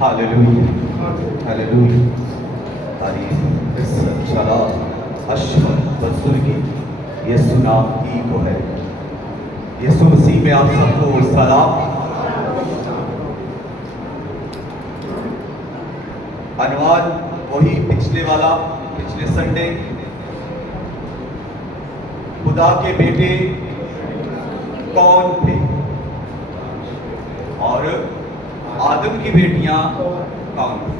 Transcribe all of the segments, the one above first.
Hallelujah hallelujah. तारीफ इज्जत शराफ अशरफ बजुर्गी यीशु नाम ही को है। यीशु मसीह में आप सबको सलाम। अनुवाद वही पिछले संडे, खुदा के बेटे कौन थे और आदम की बेटियां कौन थी।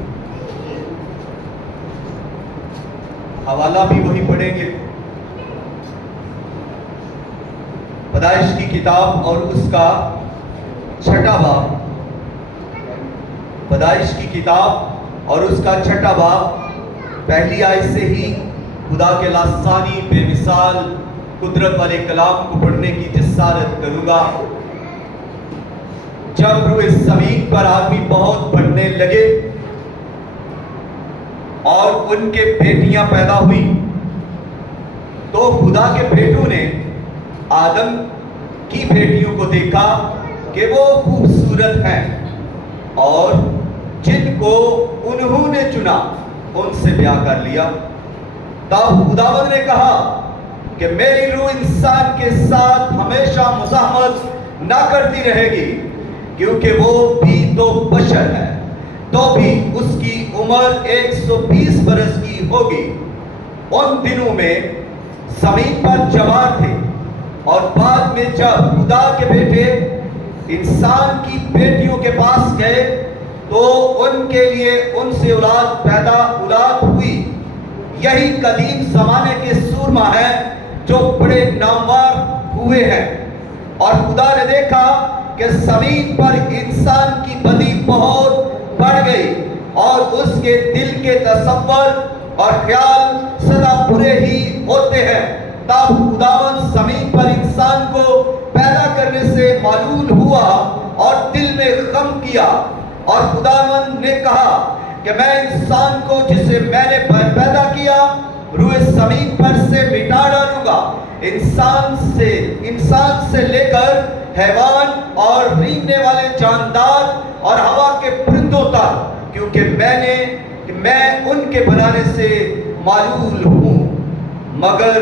हवाला भी वही पढ़ेंगे, पैदाइश की किताब और उसका 6वां बाब। पैदाइश की किताब और उसका 6वां बाब पहली आयत से ही खुदा के लासानी बेमिसाल कुदरत वाले कलाम को पढ़ने की जिसारत करूंगा। जब रूए ज़मीन पर आदमी बहुत बढ़ने लगे और उनके बेटियां पैदा हुई, तो खुदा के बेटों ने आदम की बेटियों को देखा कि वो खूबसूरत हैं और जिनको उन्होंने चुना उनसे ब्याह कर लिया। तब खुदावंद ने कहा कि मेरी रूह इंसान के साथ हमेशा मुज़ाहमत ना करती रहेगी, क्योंकि वो भी तो बशर है। तो भी उसकी उम्र 120 बरस की होगी। उन दिनों में ज़मीन पर जवान थे, और बाद में जब खुदा के बेटे इंसान की बेटियों के पास गए तो उनके लिए उनसे औलाद हुई। यही कदीम ज़माने के सूरमा है जो बड़े नामवर हुए हैं। और खुदा ने देखा कि ज़मीन पर इंसान की बदी बहुत बढ़ गई और उसके दिल के तसव्वुर और ख्याल सदा बुरे ही होते हैं। तब खुदावंद ज़मीन पर इंसान को पैदा करने से मालूम हुआ और दिल में गम किया। और खुदावंद ने कहा कि मैं इंसान को जिसे मैंने पैदा किया रूए ज़मीन पर से मिटा डालूंगा, इंसान से लेकर हैवान और रेंगने वाले जानदार और हवा के परिंदों तक, क्योंकि मैं उनके बनाने से मालूम हूँ। मगर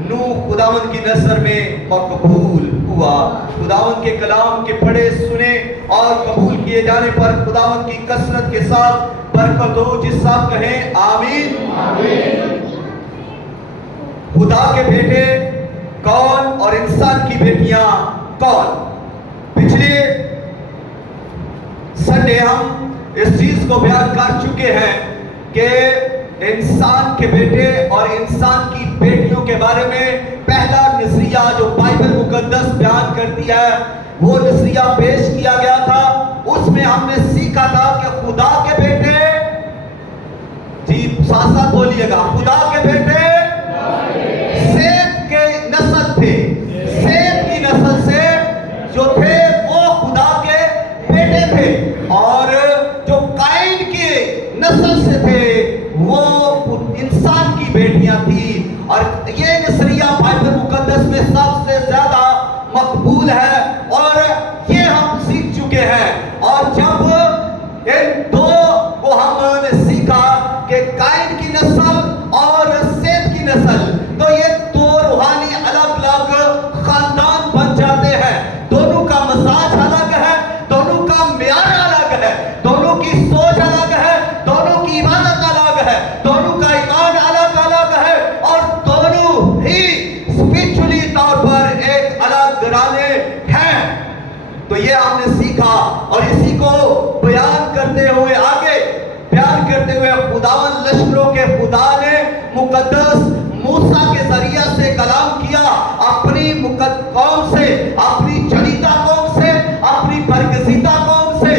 नूह खुदावंद की नज़र में मकबूल हुआ। खुदावंद के कलाम के पढ़े सुने और कबूल किए जाने पर खुदावंद की कसरत के साथ बरकत हो। जिस साथ कहें आमीन, आमीन। खुदा के बेटे कौन और इंसान की बेटियां कौन। पिछले संडे हम इस चीज को बयान कर चुके हैं कि इंसान के बेटे और इंसान की बेटियों के बारे में पहला नजरिया जो बाइबल मुकद्दस बयान करती है वो नजरिया पेश किया गया था। उसमें हमने सीखा था कि खुदा के बेटे, जी साथ साथ बोलिएगा, खुदा के बेटे सेत के नस्ल थे। सेत की नस्ल से जो थे वो खुदा के बेटे थे, और जो काइन की नस्ल से थे वो इंसान की बेटियां थी। और ये नजरिया बाइबल मुकद्दस में सबसे ज्यादा मकबूल है और ये हम सीख चुके हैं। और जब इन दो को हमने सीखा कि काइन की नस्ल और सेत की नस्ल, तो ये दो रूहानी अलग अलग खानदान बन जाते हैं। दोनों का मजाज अलग है, दोनों का म्यार अलग है, दोनों की सोच अलग है, दोनों की इबादत अलग है, दोनों का ईमान अलग अलग है, और दोनों ही स्पिरिचुअली तौर पर एक अलग घराने हैं। तो ये हमने सीखा और इसी को बयान करते हुए खुदावंद लश्करों के खुदा ने मुकद्दस मूसा के जरिया से कलाम किया अपनी कौम से, अपनी जनीता कौम से, अपनी बरगजीदा कौम से,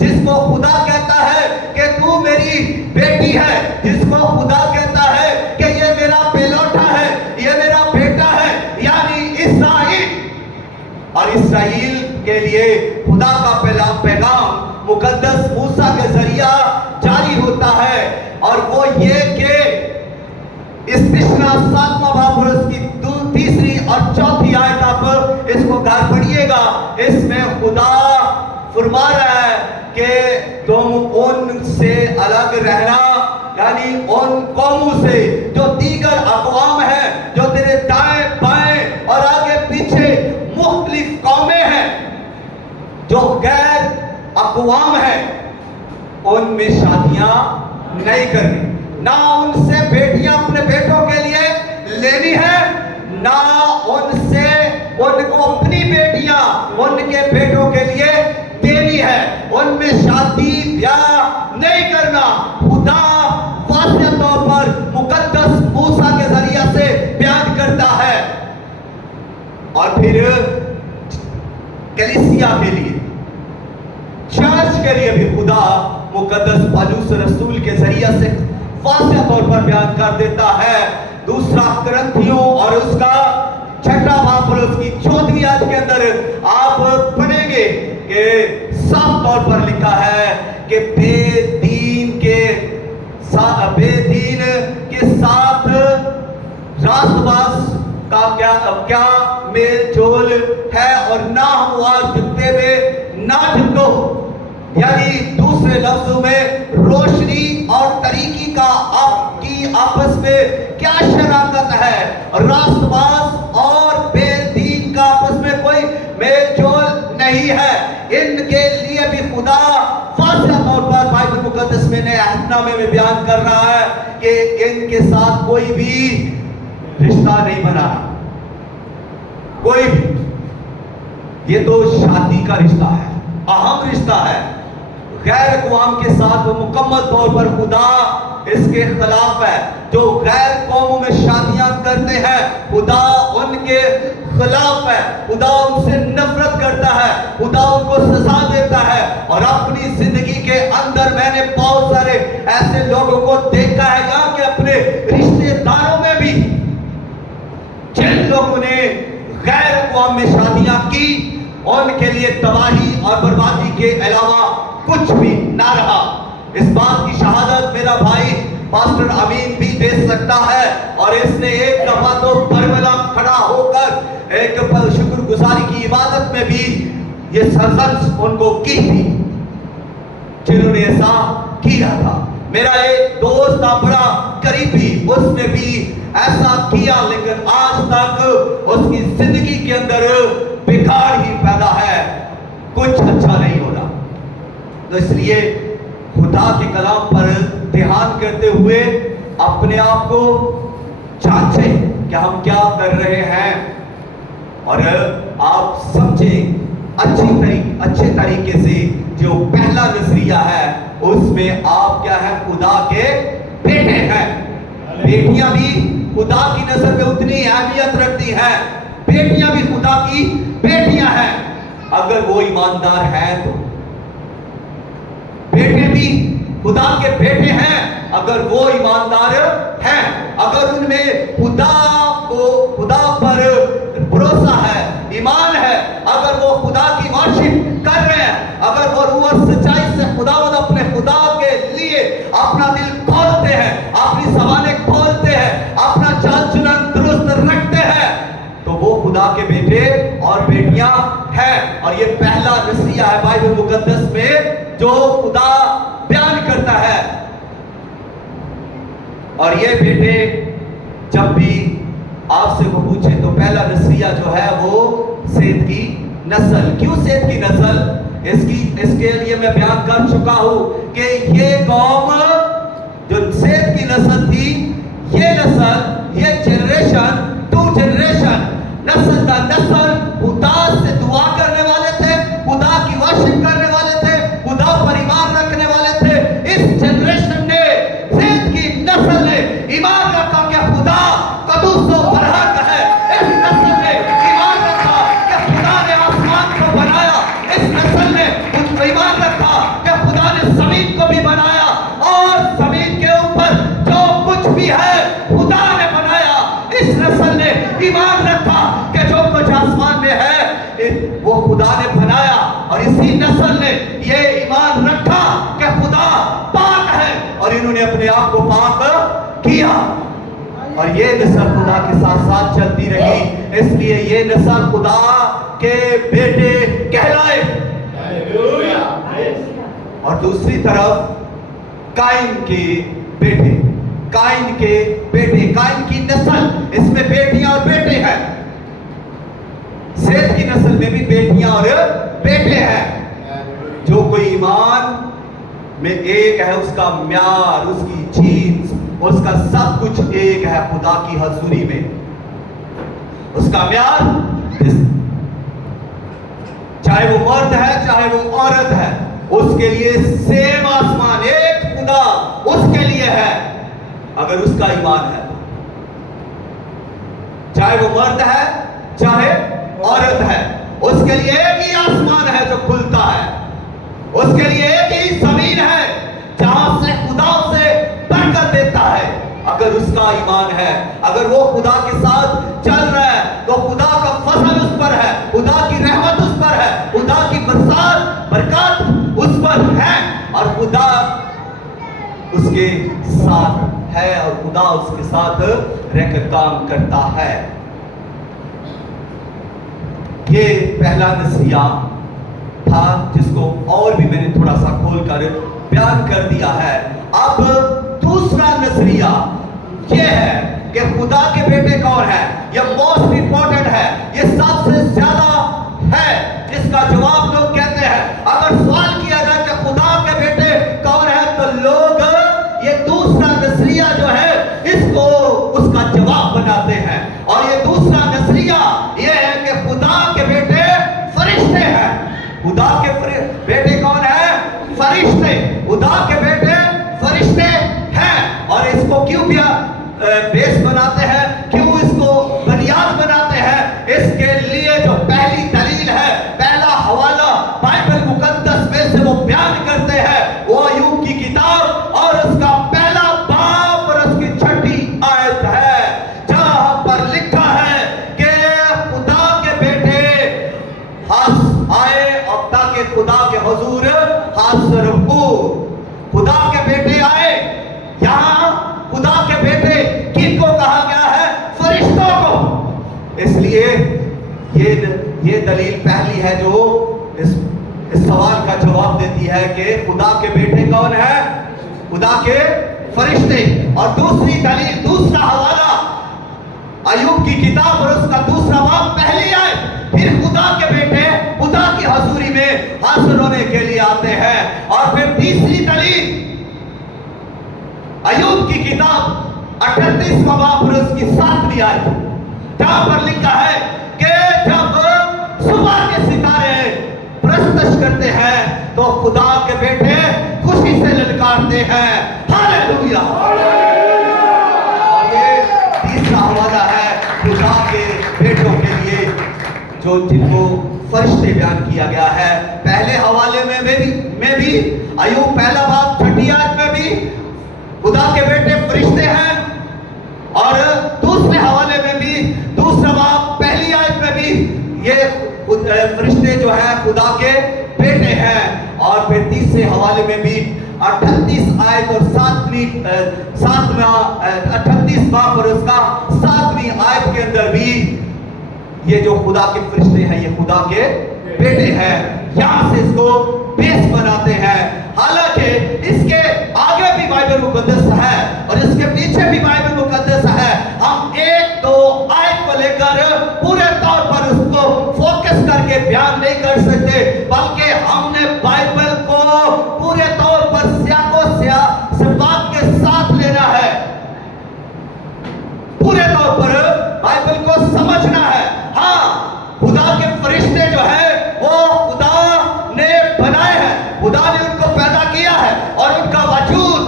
जिसको खुदा कहता है कि तू मेरी बेटी है, जिसको खुदा कहता है कि ये मेरा बेलौठा है, ये मेरा बेटा है, यानी इस्राएल। और इस्राएल के लिए खुदा का पैगाम मुकद्दस मूसा के जरिया जारी होता है। और वो ये कि इस पिछला 7वां बाब और इसकी तीसरी और चौथी आयत आप इसको घर पढ़िएगा। इसमें खुदा फरमा रहा है कि الگ رہنا، یعنی ان قوموں سے جو دیگر اقوام ہیں، جو تیرے دائیں بائیں اور آگے پیچھے مختلف قومیں ہیں، جو غیر اقوام ہیں، ان میں شادیاں نہیں کرنی، نہ ان سے بیٹیاں اپنے بیٹوں کے لیے لینی ہے، نہ ان کو اپنی بیٹیاں ان کے بیٹوں کے لیے دینی ہے، ان میں شادی بیاہ نہیں کرنا۔ خدا واضح طور پر مقدس موسیٰ کے ذریعہ سے بیان کرتا ہے، اور پھر کلیسیا کے لیے، چرچ کے لیے بھی خدا مقدس پالوس رسول کے ذریعہ سے واضح طور پر بیان کر دیتا ہے۔ دوسرا کرنتھیوں اور اس کا 6واں باب اور اس کی 4ویں آیت کے اندر آپ پڑھیں گے کہ صاف طور پر لکھا ہے کہ بے دین کے ساتھ راست باز کا کیا میل جول ہے، اور نہ ہموار جھکتے ہوئے نہ جھکو، یعنی دوسرے لفظوں میں روشنی اور طریقی کا آپ کی آپس میں کیا شراکت ہے، راست باز اور بے دین کا آپس میں کوئی میل جول نہیں ہے۔ ان کے لیے بھی خدا واضح طور پر بائبل مقدس میں نئے عہد نامے میں بیان کر رہا ہے کہ ان کے ساتھ کوئی بھی رشتہ نہیں بنانا، کوئی بھی۔ یہ تو شادی کا رشتہ ہے، اہم رشتہ ہے۔ غیر اقوام کے ساتھ وہ مکمل طور پر خدا اس کے خلاف ہے۔ جو غیر قوموں میں شادیاں کرتے ہیں، خدا ان کے خلاف ہے، خدا ان سے نفرت کرتا ہے، خدا ان کو سزا دیتا ہے۔ اور اپنی زندگی کے اندر میں نے بہت سارے ایسے لوگوں کو دیکھا ہے یہاں کے اپنے رشتے داروں میں بھی، جن لوگوں نے غیر اقوام میں شادیاں کی، ان کے لیے تباہی اور بربادی کے علاوہ کچھ بھی نہ رہا۔ اس بات کی شہادت میرا بھائی پاسٹر امین بھی دے سکتا ہے، اور اس نے ایک دفعہ تو برملا کھڑا ہو کر ایک شکر گزاری کی عبادت میں بھی یہ سرزنش ان کو کی تھی جنہوں نے ایسا کیا تھا۔ میرا ایک دوست تھا بڑا قریبی، اس نے بھی ایسا کیا، لیکن آج تک اس کی زندگی کے اندر بگاڑ ہی پیدا ہے، کچھ اچھا نہیں ہو رہا۔ تو اس لیے خدا کے کلام پر دھیان کرتے ہوئے اپنے آپ کو جانچیں کہ ہم کیا کر رہے ہیں، اور آپ سمجھیں اچھے طریقے سے جو پہلا نظریہ ہے اس میں آپ کیا ہے، خدا کے بیٹے ہیں۔ بیٹیاں بھی خدا کی نظر میں اتنی اہمیت رکھتی ہیں، بیٹیاں بھی خدا کی بیٹیاں ہیں اگر وہ ایماندار ہیں تو، بیٹے بھی خدا کے بیٹے ہیں اگر وہ ایماندار ہیں، اگر ان میں خدا پر بھروسہ ہے، ایمان ہے، اگر وہ خدا کی ورشپ کر رہے ہیں، اگر وہ روح اور سچائی سے خداوند اپنے خدا کے لیے اپنا دل کھولتے ہیں، اپنی زبانیں کھولتے ہیں، اپنا چال چلن درست رکھتے ہیں، تو وہ خدا کے بیٹے اور بیٹیاں ہیں۔ اور یہ پہلا نظریہ ہے بائبل مقدس میں جو خدا بیان کرتا ہے۔ اور یہ بیٹے جب بھی آپ سے وہ پوچھے تو پہلا نظریہ جو ہے وہ سیت کی نسل۔ کیوں سیت کی نسل؟ اس کے لیے میں بیان کر چکا ہوں کہ یہ قوم جو سیت کی نسل تھی، یہ نسل، یہ جنریشن، نسل کا نسل خدا سے دعا کرنے والے تھے، خدا کی ورشپ کرنے والے تھے، خدا پر ایمان رکھنے والے تھے۔ اس جنریشن نے، سیت کی نسل نے ایمان رکھا کہ خدا قدوس و برحق ہے۔ اس نسل نے ایمان رکھا کہ خدا نے آسمان کو بنایا۔ اس نسل نے ایمان رکھا کہ خدا نے زمین کو بھی بنایا، اور زمین کے اوپر جو کچھ بھی ہے خدا نے بنایا۔ اس نسل نے ایمان رکھا کہ جو کچھ آسمان میں ہے وہ خدا نے بنایا، اور اسی نسل نے یہ ایمان رکھا کہ خدا پاک ہے، اور انہوں نے اپنے آپ کو پاک کیا، اور یہ نسل خدا کے ساتھ ساتھ چلتی رہی۔ اس لیے یہ نسل خدا کے بیٹے کہلائے۔ اور دوسری طرف काइन के बेटे, काइन के बेटे, काइन की नस्ल, इसमें बेटियां और बेटे हैं। सेत की नस्ल में भी बेटियां और बेटे हैं। जो कोई ईमान में एक है, उसका म्यार, उसकी चीज, उसका सब कुछ एक है खुदा की हजूरी में। उसका म्यार, चाहे वो मर्द है चाहे वो औरत है, उसके लिए सेम आसमान, एक खुदा उसके लिए है अगर उसका ईमान है। चाहे वो मर्द है चाहे औरत है, उसके लिए एक ही आसमान है जो खुलता है, उसके लिए एक ही जमीन है जहां से खुदा उसे बरकत देता है अगर उसका ईमान है। अगर वो खुदा के साथ चल रहा है तो खुदा का फजल उस पर है, खुदा की रहमत उस पर है, खुदा की बरकत उस पर है, और खुदा उसके साथ है और खुदा उसके साथ रहकर काम करता है। ये पहला नजरिया था जिसको और भी मैंने थोड़ा सा खोलकर बयान कर दिया है। अब दूसरा नजरिया ये है कि खुदा के बेटे कौन है। ये मोस्ट इंपॉर्टेंट है, ये सबसे ज्यादा है जिसका जवाब लोग कहते हैं। अगर सवाल किया जाए कि खुदा के बेटे कौन है तो लोग ये दूसरा नजरिया जो है इसको उसका जवाब बनाते हैं। और ये दूसरा नजरिया ये है कि खुदा के बेटे फरिश्ते हैं। खुदा के बेटे कौन है? फरिश्ते। खुदा के बेटे फरिश्ते हैं। और इसको क्यों बेस बनाते हैं, क्यों इसको बुनियाद बनाते हैं? इसके लिए जो पहली दलील है, पहला हवाला बाइबल मुकद्दस में से वो बयान करते हैं, वो अय्यूब की किताब और उसका पहला बाब और उसकी 6ठी आयत है, जहां पर लिखा है कि खुदा के बेटे आए और ताकि खुदा के हुजूर हाजिर हो। खुदा के बेटे आए, यहां खुदा के बेटे किनको कहा गया है? फरिश्तों को। इसलिए ये दलील पहली है जो इस सवाल का जवाब देती है कि खुदा के बेटे कौन है? खुदा के फरिश्ते। और दूसरी दलील, दूसरा हवाला अय्यूब की किताब और उसका दूसरा बाब पहली आए, फिर खुदा के बेटे खुदा की हजूरी में हाजिर होने के लिए आते हैं। और फिर तीसरी दलील अय्यूब की किताब 38वां बाब और उसकी 7वीं आयत, जहां पर लिखा है कि जब सुबह के सितारे प्रस्तश करते हैं तो खुदा के बेटे खुशी से ललकारते हैं, हालेलुया। और ये तीसरा हवाला है खुदा के बेटों के लिए जो जिनको फरिश्ते बयान किया गया है। पहले हवाले में भी अय्यूब पहला बाब 6ठी आयत में भी खुदा के बेटे फरिश्ते हैं, और दूसरे हवाले में भी दूसरा बाब पहली आयत में भी ये फरिश्ते जो है खुदा के बेटे हैं। और फिर तीसरे हवाले में भी 38 आयत और 38 बाब और उसका 7वीं आयत के अंदर भी ये जो खुदा के फरिश्ते हैं ये खुदा के बेटे हैं। यहां से इसको बेस बनाते हैं। हालांकि इसके आगे भी बाइबल मुकद्दस है और इसके पीछे भी बाइबल मुकद्दस है। हम एक दो आयत को लेकर पूरे तौर पर उसको फोकस करके बयान नहीं कर सकते, बल्कि हमने बाइबल को पूरे तौर पर सियाक़ो-सिबाक़ के साथ लेना है, पूरे तौर पर बाइबल को समझना है। हाँ, खुदा के फरिश्ते जो है वो खुदा ने बनाए हैं, खुदा ने उनको पैदा किया है, और उनका वजूद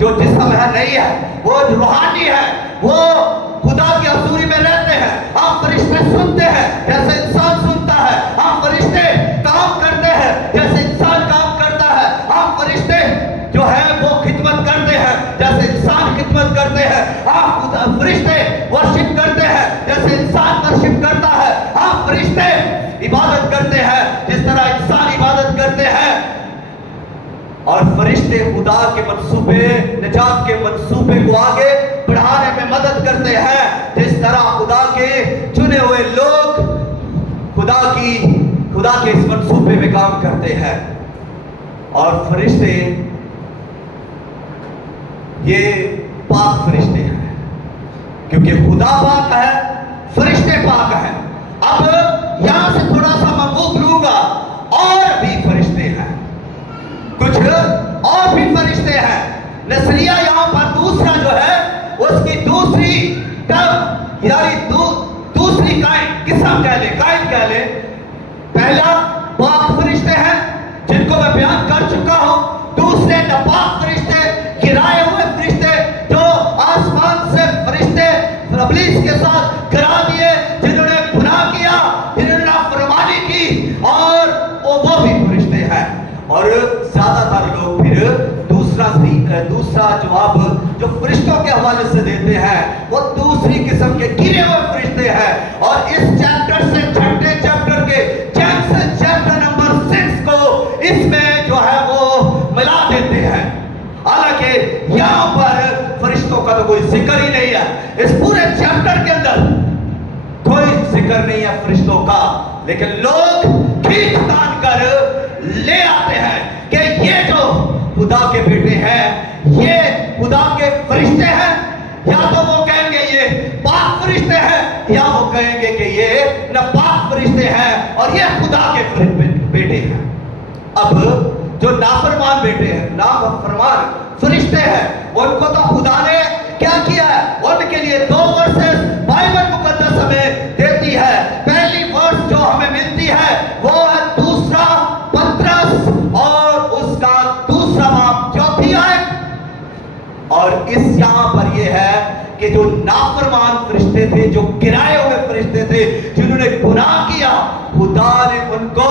जो जिस्म है नहीं है, वो रूहानी है, वो खुदा की हजूरी में रहते हैं। हम फरिश्ते सुनते हैं जैसे इंसान सुनता है, हम फरिश्ते काम करते हैं जैसे इंसान काम करता है, हम फरिश्ते जो है वो खिदमत करते हैं जैसे इंसान खिदमत करते हैं, हम फरिश्ते वर्शिप करते हैं जैसे इंसान वर्शिप करता है, हम फरिश्ते इबादत करते हैं जिस तरह इंसान इबादत करते हैं। और फरिश्ते खुदा के मंसूबे, निजात के मंसूबे को आगे बढ़ाने में मदद करते हैं, जिस तरह खुदा के चुने हुए लोग खुदा के इस मंसूबे में काम करते हैं। और फरिश्ते یہ پاک فرشتے ہیں، کیونکہ خدا پاک ہے، فرشتے پاک ہیں۔ اب یہاں سے تھوڑا سا مفہوم لوں گا، اور بھی فرشتے ہیں، کچھ اور بھی فرشتے ہیں۔ نسلیہ یہاں پر دوسرا جو ہے اس کی دوسری ٹرم یعنی دوسری قسم کہہ لیں۔ پہلا پاک فرشتے ہیں جن کو میں بیان کر چکا ہوں، دوسرے ناپاک فرشتے، گرائے ہوئے فرشتے جو آسمان سے فرشتے ابلیس کے ساتھ گرا دیے، جنہوں نے گناہ کیا، جنہوں نے نافرمانی کی، اور وہ بھی فرشتے ہیں۔ اور زیادہ تر لوگ پھر دوسرا جواب جو فرشتوں کے حوالے سے دیتے ہیں وہ دوسری قسم کے گرے ہوئے فرشتے ہیں، اور اس چیپٹر سے چھٹے چیپٹر کے چیپٹر نمبر 6 کو اس میں جو ہے وہ ملا دیتے ہیں۔ حالانکہ یہاں پر فرشتوں کا تو کوئی ذکر ہی نہیں ہے، اس پورے چیپٹر کے اندر کوئی ذکر نہیں ہے فرشتوں کا، لیکن لوگ کھینچ تان کر لے آتے ہیں کہ یہ جو خدا کے بیٹے ہیں یہ خدا کے فرشتے ہیں، یا تو وہ کہیں گے یہ پاک فرشتے ہیں، یا وہ کہیں گے کہ یہ ناپاک فرشتے ہیں اور یہ خدا کے بیٹے ہیں۔ اب جو نافرمان بیٹے ہیں، نافرمان فرشتے ہیں، ان کو تو خدا نے کیا کیا ہے؟ ان کے لیے 2 ورسز بائبل مقدس ہمیں دیتی ہے۔ پہلی ورس جو ہمیں ملتی ہے وہ ہے 2 پطرس اور اس کا 2 باب 4 آیت، اور اس یہاں پر یہ ہے کہ جو نافرمان فرشتے تھے، جو گرائے ہوئے فرشتے تھے، جنہوں نے گناہ کیا، خدا نے ان کو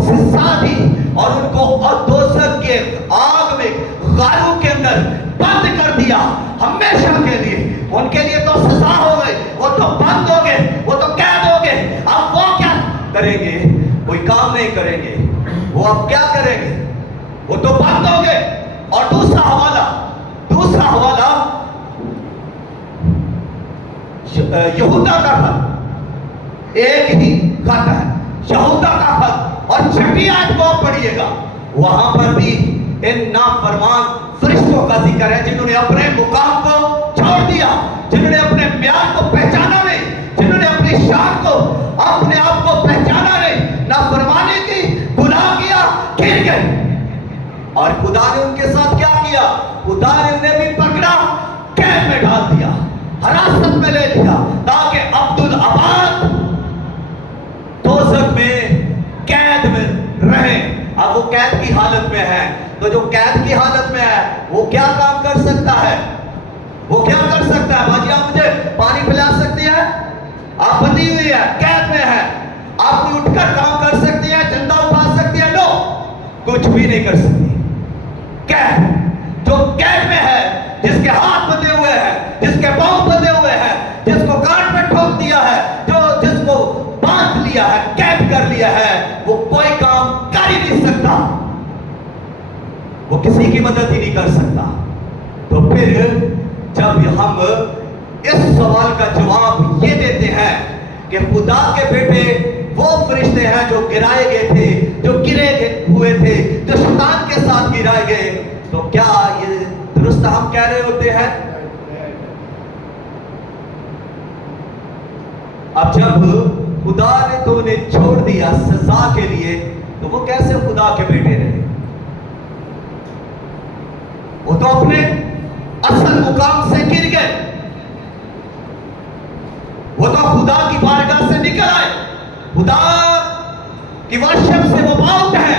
سزا دی اور ان کو دوزخ کے آگ میں غاروں کے اندر بند کر دیا ہمیشہ کے لیے۔ ان کے لیے تو سزا ہو گئی، وہ تو بند ہو گئے، وہ تو قید ہو گئے۔ اب وہ کیا کریں گے؟ کوئی کام نہیں کریں گے، وہ اب کیا کریں گے؟ وہ تو بند ہو گئے۔ اور دوسرا حوالہ یہودا کا خط، ایک ہی خط ہے یہودا کا خط، اور 6 آیت کو پڑھیے گا، وہاں پر بھی ان نافرمان فرشتوں کا ذکر ہے جنہوں نے اپنے مقام کو چھوڑ دیا، جنہوں نے اپنے معیار کو پہچانا نہیں، جنہوں نے اپنی شان کو، اپنے آپ کو پہچانا نہیں، نافرمانی کی، گناہ کیا، گر گئے۔ اور خدا نے ان کے ساتھ کیا کیا؟ خدا نے انہیں بھی پکڑا، قید میں ڈال دیا، حراست میں لے لیا، تاکہ عبدالآباد دوزخ میں قید میں رہیں۔ اب وہ قید کی حالت میں ہے، تو جو قید کی حالت میں ہے وہ کیا کام کر سکتا ہے؟ وہ کیا کر سکتا ہے؟ باجی آپ مجھے پانی پلا سکتی ہے؟ آپ بندی ہوئی ہے، قید میں ہے، آپ بھی اٹھ کر کام کر سکتی ہے، چندہ اٹھا سکتی ہے؟ نو، کچھ بھی نہیں کر سکتی۔ قید، جو قید میں ہے، جس کے ہاتھ بندھے ہوئے ہیں، جس کے پاؤں بندھے ہوئے ہیں، جس کو کانٹ میں ٹھوک دیا ہے، جس کو باندھ لیا ہے، قید کر لیا ہے، وہ کوئی کام کر ہی نہیں سکتا، وہ کسی کی مدد ہی نہیں کر سکتا۔ تو پھر جب ہم اس سوال کا جواب یہ دیتے ہیں کہ خدا کے بیٹے وہ فرشتے ہیں جو گرائے گئے تھے، جو گرے ہوئے تھے، جو شیطان کے ساتھ گرائے گئے، تو کیا یہ درست ہم کہہ رہے ہوتے ہیں؟ اب جب خدا نے تو انہیں چھوڑ دیا سزا کے لیے، تو وہ کیسے خدا کے بیٹے رہے؟ وہ تو اپنے اصل مقام سے گر گئے، وہ تو خدا کی بارگاہ سے نکل آئے، خدا کی ورشپ سے وہ باؤنڈ ہے،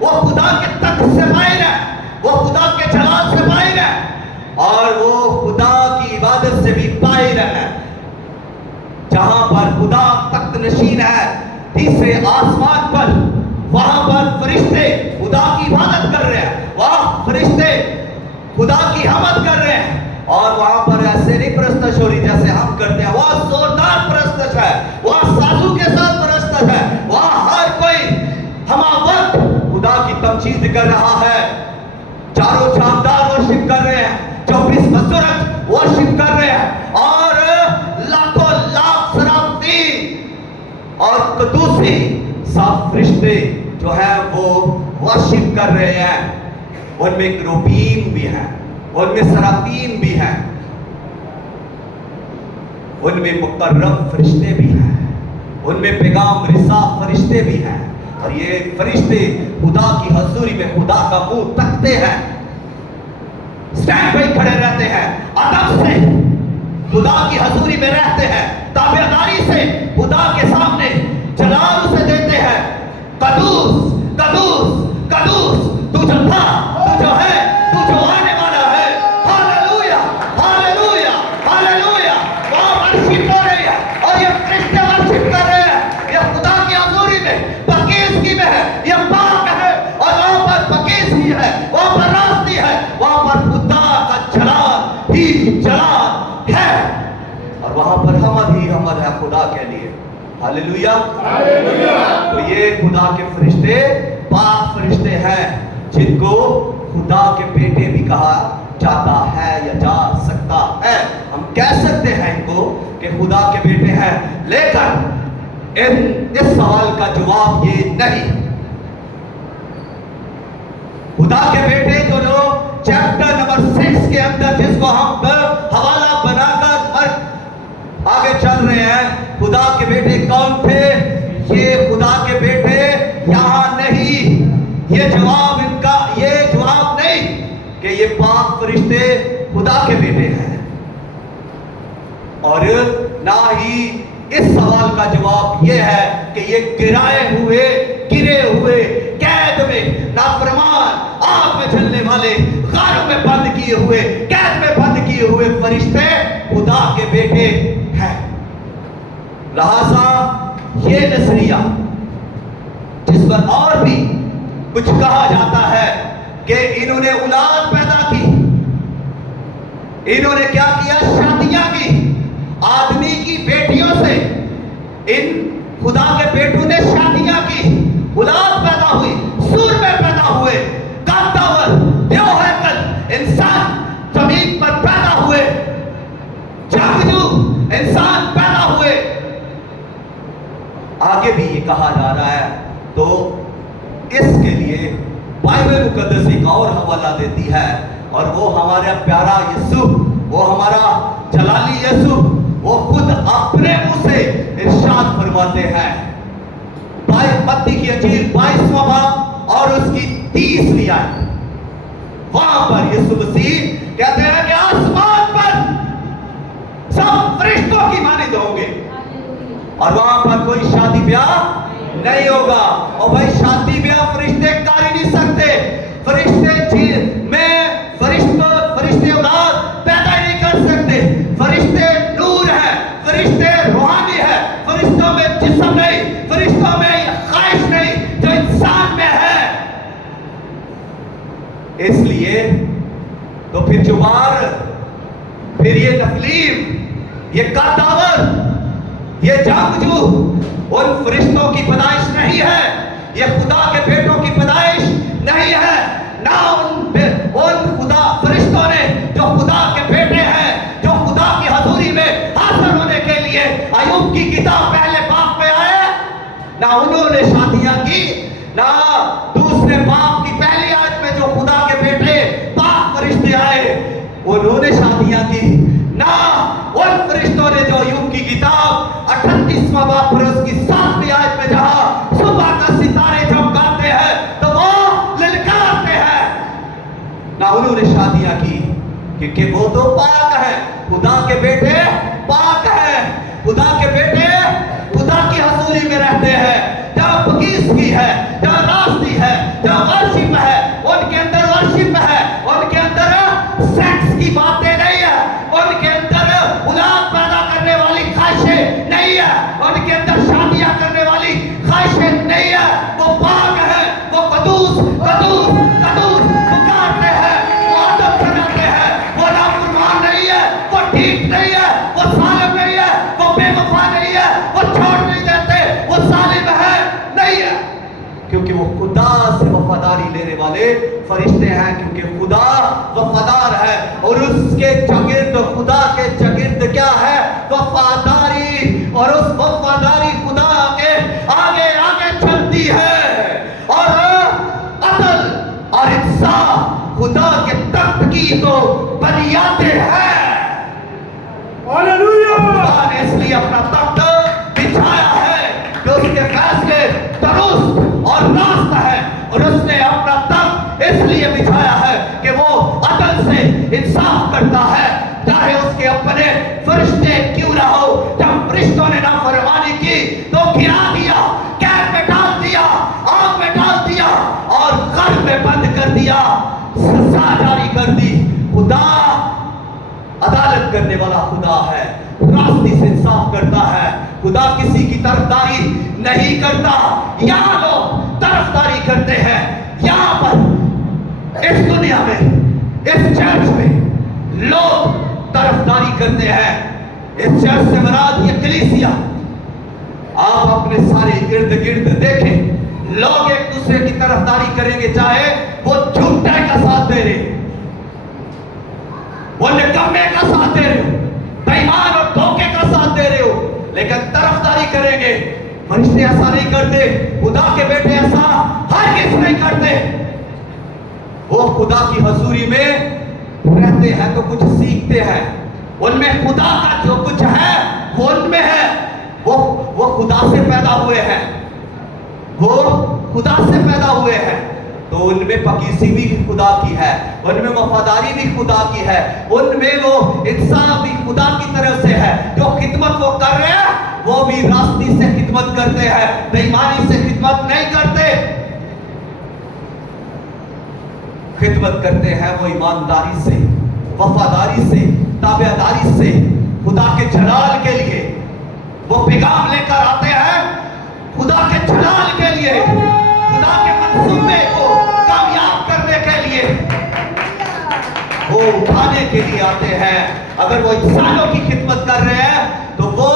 وہ خدا کے تخت سے باہر ہے، وہ خدا کے جلال سے باہر ہے، اور وہ خدا کی عبادت سے بھی باہر ہے۔ جہاں پر خدا تخت نشین ہے تیسرے آسمان پر، وہاں پر فرشتے خدا کی عبادت کر رہے ہیں، وہاں فرشتے خدا کی حمد کر رہے ہیں، اور وہاں پر ایسے نہیں پرستش ہو رہی جیسے ہم کرتے ہیں، وہاں زوردار پرستش ہے، وہاں سازو کے ساتھ پرستش ہے، وہاں ہر کوئی ہما وقت خدا کی تمجید کر رہا ہے، چاروں جاندار ورشپ کر رہے ہیں، 24 بزرگ ورشپ کر رہے ہیں، اور لاکھوں لاکھ سرافین اور قدوسی سب فرشتے جو ہیں وہ ورشپ کر رہے ہیں، ان میں کروبیم بھی ہیں، ان میں सराफीन भी हैं, उनमें मुकर्रम फरिश्ते भी हैं, उनमें पैगाम रिसा फरिश्ते भी हैं। और ये फरिश्ते खुदा की हजूरी में खुदा का मुंह तकते हैं, स्टैंड पे खड़े रहते हैं, अदब से खुदा की हजूरी में रहते हैं, ताबेदारी से खुदा के सामने जलाल उसे देते हैं। कदूस कदूस कदूस, तू जो था, तू जो है, तू जो आने वाला है। Hallelujah hallelujah hallelujah. वहाँ वर्शिप हो रही है और ये फरिश्ते वर्शिप कर रहे हैं। ये खुदा की हजूरी में पकीज़गी में है, ये पाक है, और वहाँ पर पकीज़गी है, वहाँ पर रास्ती है, वहाँ पर खुदा का जलाल ही जलाल है। और वहाँ पर हमद ही हमद है खुदा के लिए। Hallelujah hallelujah. तो ये खुदा के फरिश्ते पाक फरिश्ते हैं, जिनको खुदा के बेटे भी कहा जाता है या जा सकता है। हम कह सकते हैं इनको कि खुदा के बेटे हैं, लेकिन इस सवाल का जवाब ये नहीं। खुदा के बेटे जो लोग चैप्टर नंबर 6 के अंदर, जिसको हम हवाला बनाकर आगे चल रहे हैं, खुदा के बेटे कौन थे? ये खुदा के बेटे यहाँ नहीं। ये जवाब इनका, ये जवाब नहीं कि ये पाक फरिश्ते खुदा के बेटे हैं, और ना ही इस सवाल का जवाब ये है कि ये गिरे हुए कैद में, नाफरमान, आग में जलने वाले, गारों में बंद किए हुए, कैद में बंद किए हुए फरिश्ते खुदा के बेटे हैं। लिहाजा ये नजरिया, जिस पर और भी कुछ कहा जाता है कि इन्होंने औलाद पैदा की, इन्होंने क्या किया? शादियां की आदमी की बेटियों से। इन खुदा के बेटों ने शादियां की, औलाद पैदा हुई, सूर में पैदा हुए, कांतावर, देवहैकल इंसान जमीन पर पैदा हुए, जागजू इंसान पैदा हुए। आगे भी ये कहा जा रहा है। तो इसके लिए बाइबल मुकद्दस एक और हवाला देती है, और वो हमारा प्यारा यीशु, वो हमारा जलाली यीशु, वो खुद अपने मुंह से इरशाद फरमाते हैं। मत्ती की अंजील 22वां बाब और उसकी 30वीं आयत, वहां पर यीशु मसीह कहते हैं कि आसमान पर सब फरिश्तों की मानिंद होंगे, और वहां पर कोई शादी ब्याह नहीं होगा। और भाई शादी ब्याह फरिश्ते कर ही नहीं सकते। फरिश्ते औलाद पैदा ही नहीं कर सकते। फरिश्ते नूर है, फरिश्ते रूहानी है, फरिश्तों में जिस्म नहीं, फरिश्तों में ख्वाहिश नहीं जो इंसान में है। इसलिए तो फिर जुबार, फिर ये नफलीम, ये कातावर, ये जागजू उन फरिश्तों की पैदाइश नहीं है, ये खुदा के बेटों की पैदाइश नहीं है। ना उन खुदा फरिश्तों ने जो खुदा के बेटे हैं, जो खुदा की हजूरी में हाजिर होने के लिए अय्यूब की किताब पहले बाप में आए, ना उन्होंने शादियां की, ना दूसरे बाप की पहली आयत में जो खुदा के बेटे पाक फरिश्ते आए उन्होंने शादियां की, ना उन फरिश्तों ने जो अय्यूब की किताब 38वां बाब और उसकी 7वीं आयत में जहां सुबह का सितारे चमकाते हैं तो वो ललकारते हैं, ना उन्होंने शादियां की, क्योंकि वो तो पाक है। खुदा के बेटे पाक है, खुदा के बेटे खुदा की हजूरी में रहते हैं। जहाँ पकीज़गी है, जहाँ रास्ती है, जहाँ वर्शिप है, उनके अंदर वर्शिप है, उनके अंदर सेक्स की बातें नहीं है, उनके अंदर औलाद पैदा करने वाली ख्वाहिशें नहीं है, उनके अंदर शादियां करने वाली ख्वाहिशें नहीं है। वो पाक है, वो कदूस कदूस कदूस पुकारते हैं, वो अदब कराते हैं, वो नाफरमान नहीं है, वो ठीक नहीं है, वो सालिम नहीं है, वो बेवफा नहीं है, वो छोड़ नहीं देते, वो सालिम है नहीं है, क्योंकि वो खुदा से वफादारी लेने वाले फरिश्ते हैं। क्योंकि खुदा वफादार है और उसके चगिर्द, खुदा के चगिर्द क्या है? वफादारी। और उस वफादारी खुदा के आगे आगे चलती है, और अदल और इंसाफ खुदा के तख्त की जिंदगी को बनियाते हैं। हालेलुया। खुदा ने इसलिए अपना तख्त बिछाया है कि उसके फैसले दुरुस्त और रास्त है, और उसने अपना तख्त इसलिए बिछाया है कि वो अदल से इंसाफ करता है, चाहे उसके अपने फरिश्ते क्यों ना हो। जब फरिश्तों ने नाफरमानी की तो गिरा दिया, कैद में डाल दिया, आग में डाल दिया और घर में बंद कर दिया, सजा जारी कर दी। खुदा अदालत करने वाला खुदा है, रास्ते से इंसाफ करता है। खुदा किसी की तरफदारी नहीं करता। यहाँ लोग तरफदारी करते हैं, यहाँ पर इस दुनिया में, इस चर्च में लोग तरफदारी करते हैं। इस चर्च से मुराद ये कलीसिया। आप अपने सारे इर्द गिर्द देखें, लोग एक दूसरे की तरफदारी करेंगे, चाहे वो झूठे का साथ दे रहे, वो निकम्मे का साथ दे रहे हो, बेईमान और धोखे का साथ दे रहे हो, लेकिन तरफदारी करेंगे। फरिश्ते ऐसा नहीं करते, खुदा के बेटे ऐसा हरगिज़ नहीं करते। वो खुदा की हजूरी में रहते हैं तो कुछ सीखते हैं, उनमें खुदा का जो कुछ है वो उनमें है। वो खुदा से पैदा हुए हैं, वो खुदा से पैदा हुए हैं, तो उनमें पकीसी भी खुदा की है, उनमें वफादारी भी खुदा की है, उनमें वो इंसाफ भी खुदा की तरफ से है। जो खिदमत वो कर रहे हैं वो भी रास्ते से खिदमत करते हैं, बेईमानी से खिदमत नहीं करते। खिदमत करते हैं वो ईमानदारी से, वफादारी से, ताबेदारी से, खुदा के जलाल के लिए। वो पैगाम लेकर आते हैं खुदा के जलाल के लिए, खुदा के मंसूबे को कामयाब करने के लिए, वो उठाने के लिए आते हैं। अगर वो इंसानों की खिदमत कर रहे हैं तो वो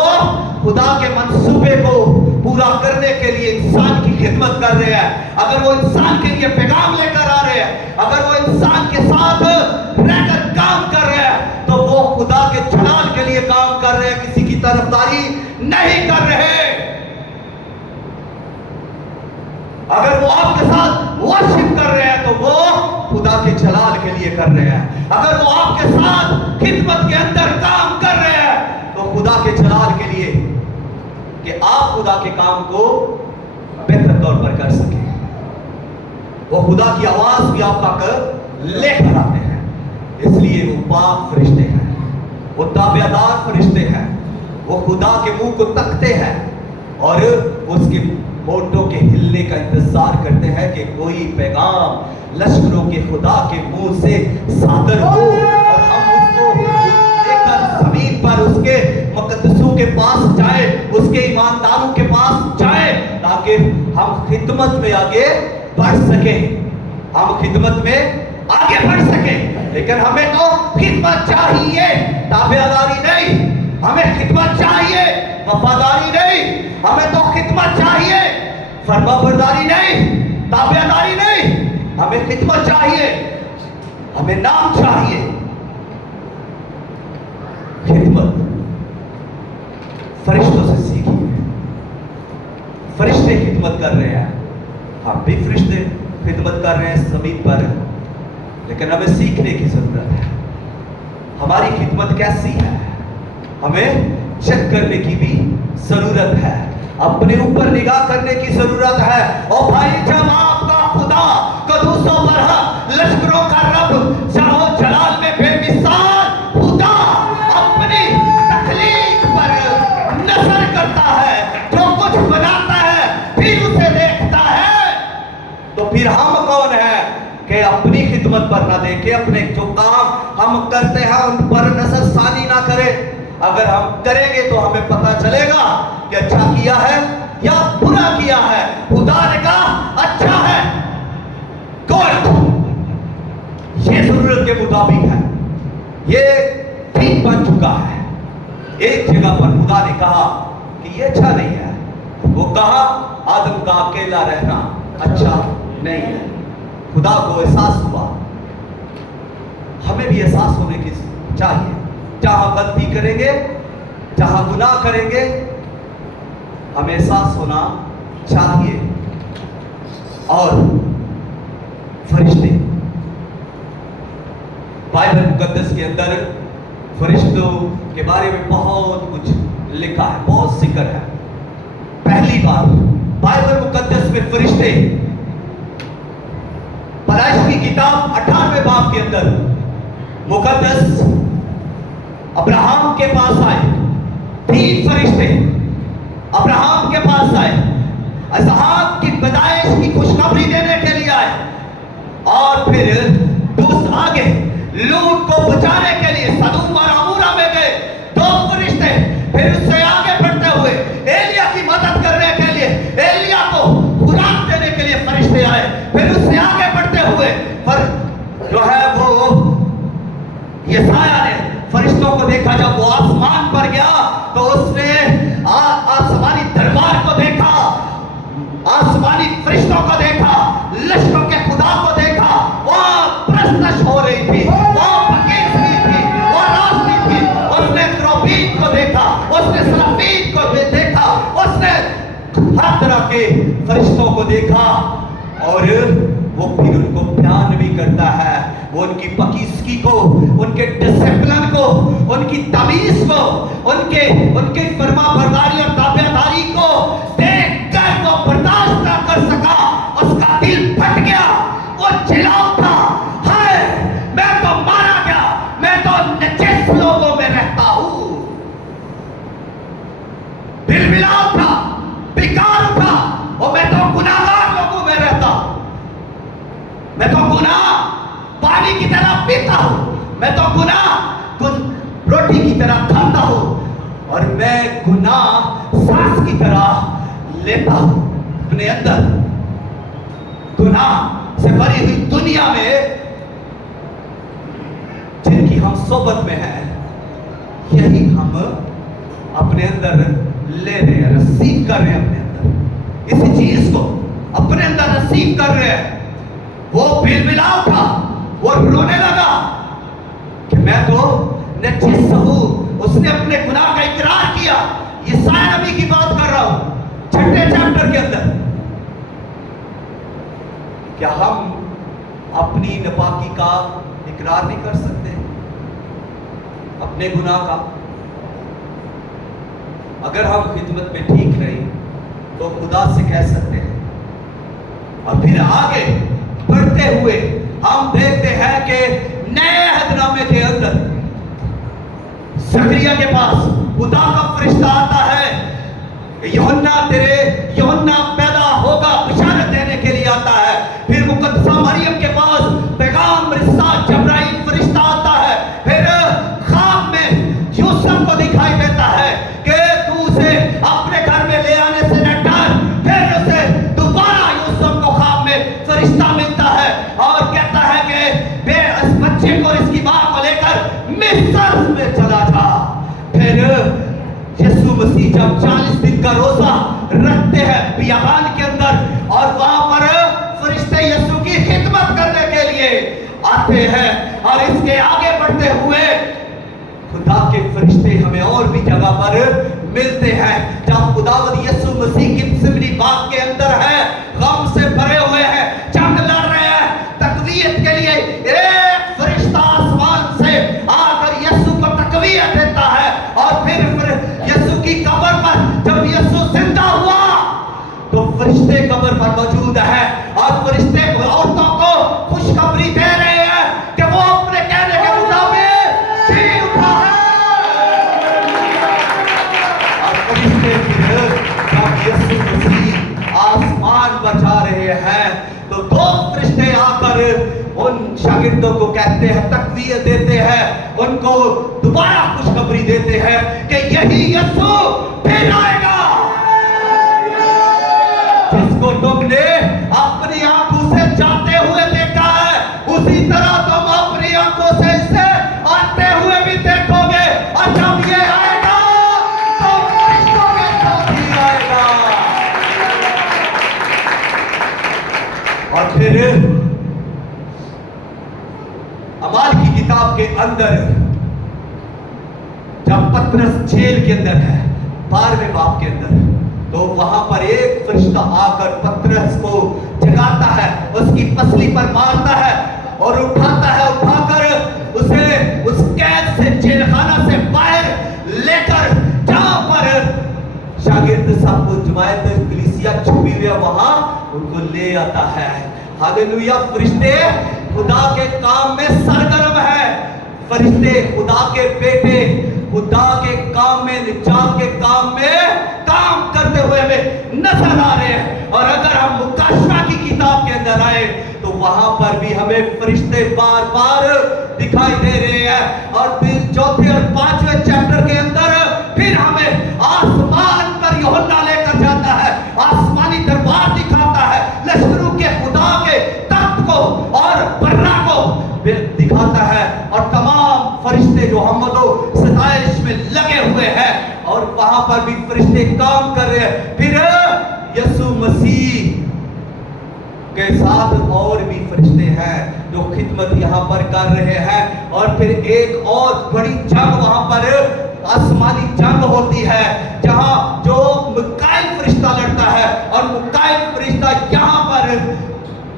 खुदा के मंसूबे को पूरा करने के लिए इंसान की खिदमत कर रहे हैं। अगर वो इंसान के लिए पैगाम लेकर आ रहे हैं, अगर वो इंसान के साथ रहकर काम कर रहे हैं, तो वो खुदा के जलाल के लिए काम कर रहे हैं, किसी की तरफदारी नहीं कर रहे। अगर वो आपके साथ वर्शिप कर रहे हैं तो वो खुदा के जलाल के लिए कर रहे हैं। अगर वो आपके साथ खिदमत के अंदर काम कर रहे हैं तो खुदा के जलाल के लिए, कि आप खुदा के काम को बेहतर तौर पर कर सके। वो खुदा की आवाज भी आप तक लेकर आते हैं, इसलिए वो पाक फरिश्ते हैं, वो ताबेदार फरिश्ते हैं। वो खुदा के मुंह को तकते हैं और उसके होठों के हिलने का इंतजार करते हैं कि कोई पैगाम लश्करों के खुदा के मुंह से सादर हो और हम उसको लेकर जमीन पर उसके मुकद्दसों के पास जाए, उसके ईमानदारों के पास जाए, ताकि हम खिदमत में आगे बढ़ सके, हम खिदमत में आगे बढ़ सके। लेकिन हमें तो खिदमत चाहिए, ताबेदारी नहीं। हमें खिदमत चाहिए, वफादारी नहीं। हमें तो खिदमत चाहिए, फरमाबरदारी नहीं, ताबेदारी नहीं। हमें खिदमत चाहिए, हमें नाम चाहिए। खिदमत फरिश्तों से सीखिए। फरिश्ते खिदमत कर रहे हैं, हम भी फरिश्ते खिदमत कर रहे हैं जमीन पर, लेकिन हमें सीखने की जरूरत है। हमारी खिदमत कैसी है, हमें चेक करने की भी जरूरत है, अपने ऊपर निगाह करने की जरूरत है। और भाई, जब आपका खुदा कदूसों पर लश्करों का रब जाओ जलाल में बेमिसाल खुदा अपनी तख्लीक पर नजर करता है, जो कुछ बनाता है फिर उसे देखता है, तो फिर हम कौन है कि अपनी खिदमत पर ना देखे, अपने जो काम हम करते हैं उन पर नजरसानी ना करें। अगर हम करेंगे तो हमें पता चलेगा कि अच्छा किया है या बुरा किया है। खुदा ने कहा अच्छा है, कोई ये जरूरत के मुताबिक है, ये ठीक बन चुका है। एक जगह पर खुदा ने कहा कि ये अच्छा नहीं है, वो कहा आदम का अकेला रहना अच्छा नहीं है। खुदा को एहसास हुआ, हमें भी एहसास होने की चाहिए। जहां गलती करेंगे, जहां गुनाह करेंगे, हमें एहसास होना चाहिए। और फरिश्ते बाइबल मुकद्दस के अंदर फरिश्तों के बारे में बहुत कुछ लिखा है, बहुत जिक्र है। पहली बार बाइबल मुकद्दस में फरिश्ते पैदाइश की किताब 98वें बाब के अंदर मुकद्दस अब्राहम के पास आए। 3 फरिश्ते अब्राहम के पास आए, इसहाक की पैदाइश की खुशखबरी देने के लिए आए। और फिर दूसरे आगे लूत को बचाने के लिए सदूम और अमोरा में गए 2 फरिश्ते। फिर उससे आगे बढ़ते हुए एलिया की मदद करने के लिए, एलिया को खुराक देने के लिए फरिश्ते आए। फिर उससे आगे बढ़ते हुए पर जो है वो यशायाह ने फरिश्तों को देखा। जब वो आसमान पर गया तो उसने आसमानी दरबार को देखा, आसमानी फरिश्तों को देखा, लश्करों के खुदा को देखा। वो प्रश्नश हो रही थी, वो पकीसी थी, वो रास्ती थी। उसने क्रोबीन को देखा, उसने सराफीन को भी देखा, उसने हर तरह के फरिश्तों को देखा। और वो फिर उनको बयान भी करता है। वो उनकी पकीसगी को, उनके डिसिप्लिन को, उनकी तमीज को, उनके फरमा बरदारी और ताबेदारी को देखकर वो बर्दाश्त ना कर सका। उसका दिल फट गया, वो चिल्ला उठा, हाय मैं तो मारा गया, मैं तो नचिस लोगों में रहता हूं। बिलबिला उठा, बिकार उठा, और मैं तो गुनाहगार लोगों में रहता हूं। मैं तो गुनाह पानी की तरह पीता हूं, मैं तो गुनाह रोटी की तरह खाता हूं, और मैं गुनाह सांस की तरह लेता हूं अपने अंदर। गुनाह से भरी हुई दुनिया में जिनकी हम सोबत में हैं, यही हम अपने अंदर ले रहे हैं, रिसीव कर रहे हैं अपने अंदर। इसी चीज को अपने अंदर रिसीव कर रहे हैं। वो बिलबिला उठा, वो रोने लगा कि मैं तो नचिस हूं। उसने अपने गुनाह का इकरार किया। यशायाह नबी की बात कर रहा हूं, 6ठे चैप्टर के अंदर। क्या हम अपनी नापाकी का इकरार नहीं कर सकते, अपने गुनाह का? अगर हम खिदमत में ठीक रहे तो खुदा से कह सकते हैं। और फिर आगे बढ़ते हुए हम देखते हैं कि नए अहदनामे के अंदर जकरिया के पास खुदा का फरिश्ता आता है। यूहन्ना पैदा होगा, बशारत देने के लिए आता है। फिर मुकद्दसा मरियम के पास पैगाम रिसा जब्राइल फरिश्ता आता है। फिर ख्वाब में यूसुफ को दिखाई देता है कि तू उसे अपने घर में ले आने से न डर। फिर उसे दोबारा यूसुफ को ख्वाब में फरिश्ता मिलता है और कहता है कि इस बच्चे को, इसकी मां को लेकर मिस्र में चला जा। फिर यीशु मसीह जब 40 दिन का रोजा रखते हैं बियाबान के अंदर, और वहां पर फरिश्ते यीशु की खिदमत करने के लिए आते हैं। और इसके आगे बढ़ते हुए खुदा के फरिश्ते हमें और भी जगह पर मिलते हैं। जब खुदावंद यीशु मसीह गित्सेमनी बाग के अंदर है, गम से भरे हुए हैं, जंग लड़ रहे हैं, तकवीयत के लिए एक फरिश्ता आसमान से आकर यीशु को तकवीयत देता है। और फिर यीशु की कब्र पर जब यीशु जिंदा हुआ तो फरिश्ते कब्र पर मौजूद है, और फरिश्ते औरतों को खुशखबरी दे रहे हैं कि वो अपने कहने के मुताबिक जी उठा है। और फरिश्ते फिर जब यीशु मसीह आसमान बचा रहे हैं तो 2 फरिश्ते आकर उन शागिर्दों को कहते हैं, तकवीयत देते हैं, उनको दोबारा खुशखबरी देते हैं कि यही यीशु फिर आएगा जिसको तुमने अपनी आंखों से जाते हुए देखा है, उसी तरह तुम अपनी आंखों से इसे आते हुए भी देखोगे। और जब ये आएगा तो फरिश्तों के साथ ही आएगा। और फिर अमाल की किताब के अंदर जब पतरस जेल के अंदर है, 12वें बाब के अंदर, तो वहां पर एक फरिश्ता आकर पतरस को जगाता है, उसकी पसली पर मारता है और उठाता है, उठाकर उसे ले आता है। हालेलुया। फरिश्ते खुदा के काम में सरगर्म है। फरिश्ते खुदा के बेटे खुदा के काम में, निजात के काम में काम करते हुए हमें नजर आ रहे हैं। और अगर हम मुकाशवा की किताब के अंदर आए तो वहां पर भी हमें फरिश्ते बार बार दिखाई दे रहे हैं। और फिर चौथे और पांचवें चैप्टर के अंदर फिर हमें आसमान पर यूहन्ना लेकर जाता है, आसमानी दरबार दिखाता है, लश्करों के खुदा के तख्त को और बर्रा को दिखाता है, और तमाम फरिश्ते जो हमदो सताइश में लगे हुए हैं, और वहां पर भी फरिश्ते काम कर रहे हैं। फिर यीशु मसीह के साथ और भी फरिश्ते हैं जो खिदमत यहाँ पर कर रहे हैं। और फिर एक और बड़ी जंग वहां पर आसमानी जंग होती है, जहां जो मिकाएल फरिश्ता लड़ता है, और मिकाएल फरिश्ता यहाँ पर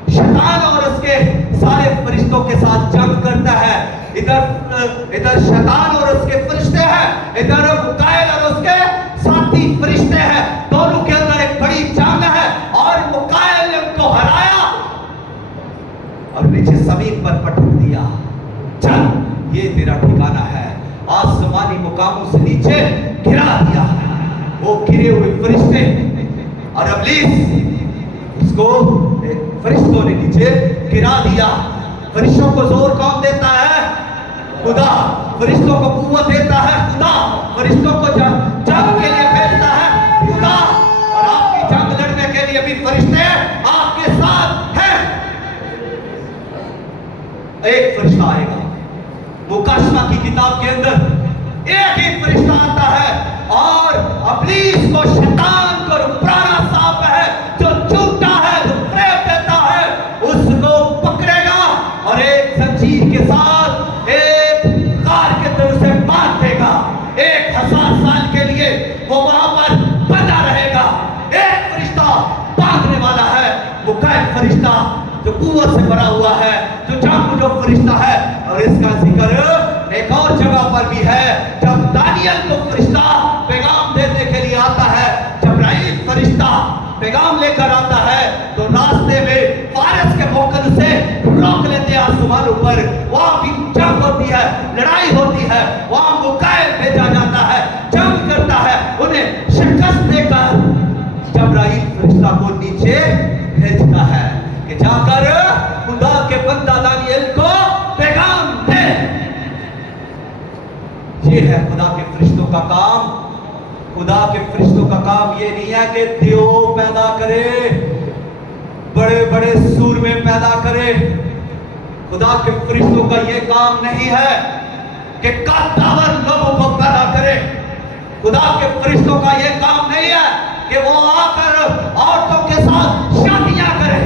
शैतान और उसके सारे फरिश्तों के साथ जंग करता है। इधर शैतान और उसके फरिश्ते हैं, इधर मिकाएल और उसके साथी फरिश्ते हैं। दोनों के अंदर एक बड़ी जंग है, और मिकाएल ने उनको हराया और नीचे जमीन पर पटक दिया। चल, ये तेरा ठिकाना है। आसमानी मुकामों से नीचे गिरा दिया वो गिरे हुए फरिश्ते, और इब्लीस उसको फरिश्तों ने नीचे गिरा दिया। फरिश्तों को जोर कौन देता है? खुदा। फरिश्तों को कुव्वत देता है खुदा। फरिश्तों को जंग के लिए भेजता है खुदा, और आपकी जंग लड़ने के लिए भी फरिश्ते आपके साथ हैं। एक फरिश्ता आएगा मुकाशवा की किताब के अंदर, एक ही फरिश्ता आता है और इब्लीस को, शैतान को, पुराना सांप है जो झूठा है, जो प्रेम देता है, उसको पकड़ेगा और एक जंजीर के साथ एक कार के तरह से बांध देगा। 1000 साल के लिए वो वहां पर बंधा रहेगा। एक फरिश्ता बांधने वाला है, वो कैद फरिश्ता जो कुव्वत से भरा हुआ है, जो जो फरिश्ता है। और इसका जिक्र एक और जगह पर भी है, जब दानियल को फरिश्ता पैगाम देने के लिए आता है, जब्राइल फरिश्ता पैगाम लेकर आता है, तो रास्ते में फारस के मोकल से रोक लेते हैं आसमानों पर। वहां भी जंग होती है, लड़ाई होती है, वहां मुकाएल भेजा जाता है, जंग करता है, उन्हें शिकस्त देकर जब्राइल फरिश्ता को नीचे भेजता है कि जाकर खुदा के बंदा दानियल को पैगाम दे। ये है खुदा के फरिश्तों का काम। खुदा के फरिश्तों का काम ये नहीं है कि देव पैदा करे, बड़े बड़े सूरमे पैदा करे। खुदा के फरिश्तों का ये काम नहीं है कि कद्दावर लोगों को पैदा करे। खुदा के फरिश्तों का ये काम नहीं है कि वो आकर औरतों के साथ शादियां करे।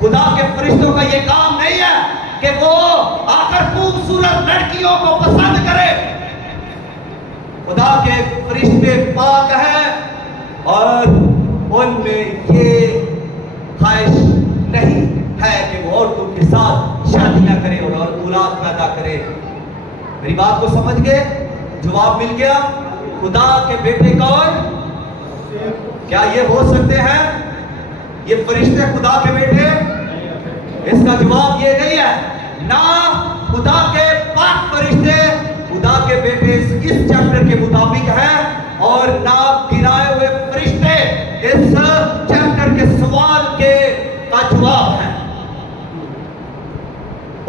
खुदा के फरिश्तों का ये काम नहीं है कि वो आकर खूबसूरत लड़कियों को पसंद करे। खुदा के फरिश्ते पाक हैं और उनमें ये ख्वाहिश नहीं है कि वो औरतों के साथ शादियां करे और औलाद पैदा करे। मेरी बात को समझ गए? जवाब मिल गया। खुदा के बेटे कौन? क्या ये हो सकते हैं ये फरिश्ते खुदा के बेटे? इसका जवाब ये नहीं है। ना खुदा के पाक फरिश्ते खुदा के बेटे इस चैप्टर के मुताबिक है, और ना गिराए हुए फरिश्ते इस चैप्टर के सवाल के का जवाब है।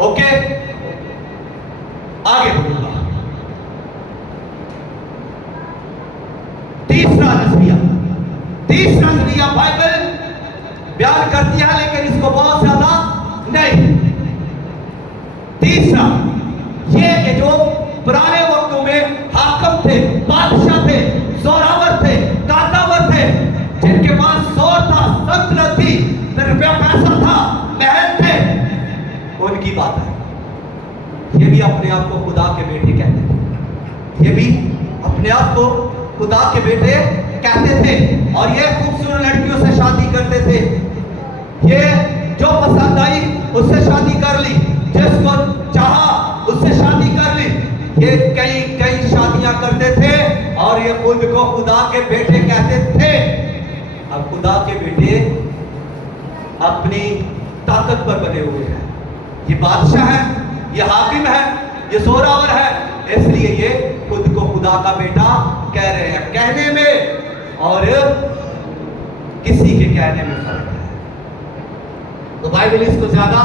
ओके, आगे बढ़ूंगा। तीसरा नजरिया बाइबल बयान करती है, लेकिन इसको बहुत ज्यादा नहीं। तीसरा ये कि जो पुराने वक्तों में हाकम थे, बादशाह थे, जोरावर थे, ताकतवर थे, जिनके पास जोर था, सल्तनत थी, रुपया पैसा था, महल थे, उनकी बात है। ये भी अपने आप को खुदा के बेटे कहते थे। ये भी अपने आप को खुदा के बेटे कहते थे, और ये खूबसूरत लड़कियों से शादी करते थे। ये जो पसंद आई उससे शादी कर ली, जिसको चाहा उससे शादी कर ली। ये कई शादियां करते थे और ये खुद को खुदा के बेटे कहते थे। अब खुदा के बेटे अपनी ताकत पर बने हुए हैं। ये बादशाह है, ये हाकिम है, ये जोरावर है, इसलिए ये खुद को खुदा का बेटा कह रहे हैं। कहने में और किसी के कहने में फर्क है। तो बाइबल इसको ज्यादा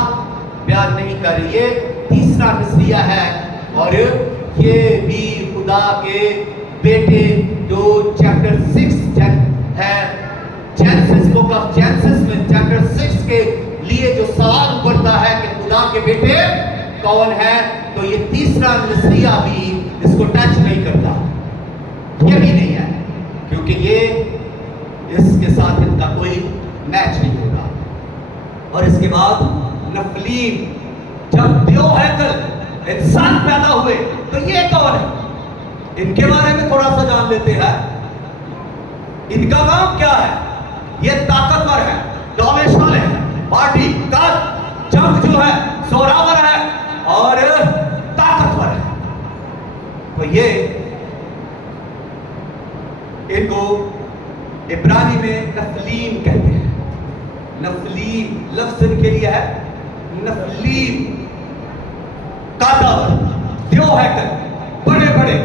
बयान नहीं कर रही। ये तीसरा नजरिया है और ये भी खुदा के बेटे जो चैप्टर 6 है, जेनेसिस बुक ऑफ जेनेसिस में चैप्टर 6 के लिए जो सवाल उठता है कि खुदा के बेटे कौन है, तो ये तीसरा नजरिया भी इसको टच नहीं करता, ये भी नहीं है, क्योंकि ये इसके साथ इनका कोई मैच नहीं होगा। और इसके बाद नफलीम, जब द्यो हैकल इंसान पैदा हुए तो ये कौन है, इनके बारे में थोड़ा सा जान लेते हैं। इनका काम क्या है? ये ताकतवर है, दौलेश वाले हैं, पार्टी का जंग जो है जोरावर है और ताकतवर है। तो ये इनको इब्रानी में नफलीम कहते हैं। नफलीम लफ्ज़ इनके लिए है नफलीम, ताकतवर, द्यो हैकल, बड़े बड़े